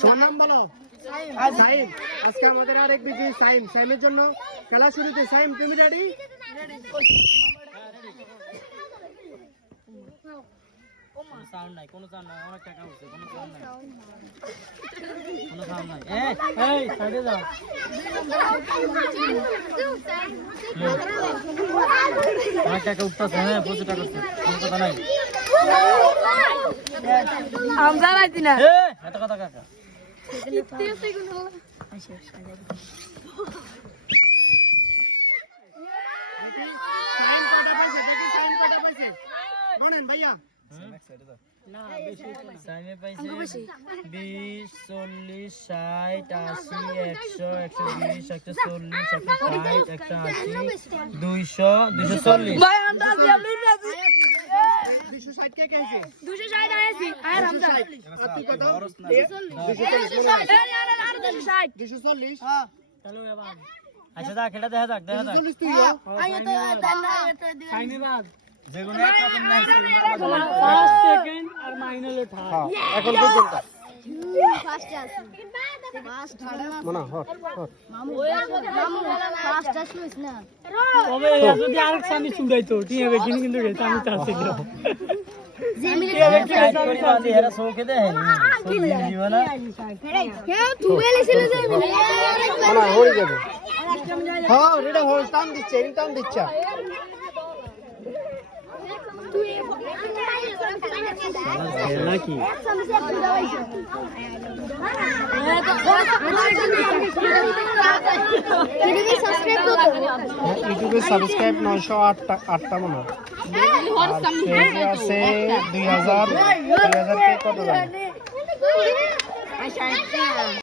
তোমার নাম বলো। সাইম। আজকে আমাদের আরেক বিজয়ী সাইম। সাইমের জন্য খেলা শুরুতে। সাইম তুমি রেডি? সাউন্ড নাই, কোনো সাউন্ড নাই, অনেক টাকা হচ্ছে, কোনো সাউন্ড নাই, কোনো সাউন্ড নাই। এই সাইডে যাও। অনেক টাকা উঠতেছে, হ্যাঁ প্রচুর টাকা উঠছে, কোনো কথা নাই। আমরা রাজি না। এত কথা কাকা। সাইম কয়টা পাইছে? দেখি সাইম কয়টা পাইছে? বলেন ভাইয়া। সাইমে পাইছে 20, 40, 60, 80, 100, 120, 140, 160, 180, 200, 240। ভাই আমরা জেমনি রাজি। 260 কে কেছে? 260 আইছি। আর আমরা। আর তুই কত? 240। হ্যাঁ। চলো এবার। আচ্ছা যা খেলা দেখা যাক, দেখা যাক। 240 তুই। আই তো দানা সাইমে বাদ। যেগুলো এক রকম নাই ফার্স্ট সেকেন্ড আর মাইনালে থার্ড। হ্যাঁ, এখন পর্যন্ত। ফার্স্টে আছে। ফার্স্ট মনা হট হট। মামু ফার্স্ট আসছিস না। তবে এরা যদি আরেক সামি চুড়াইতো ঠিক আছে কিন্তু গেছে আমি তার থেকে জেমিনি সাইড করে বাঁধি এরা শোকে দেয় জীবনা কেউ তুবেলে ছিল জেমিনি। মনা হয়ে যাবে। হ্যাঁ রেডি হল টান দিচ্ছে, টান দিচ্ছে। খেলা কি ইউটিউবে সাবস্ক্রাইব 908টা মনে হয়। আর ফেসবুকে আছে 2000 কে কত জানি।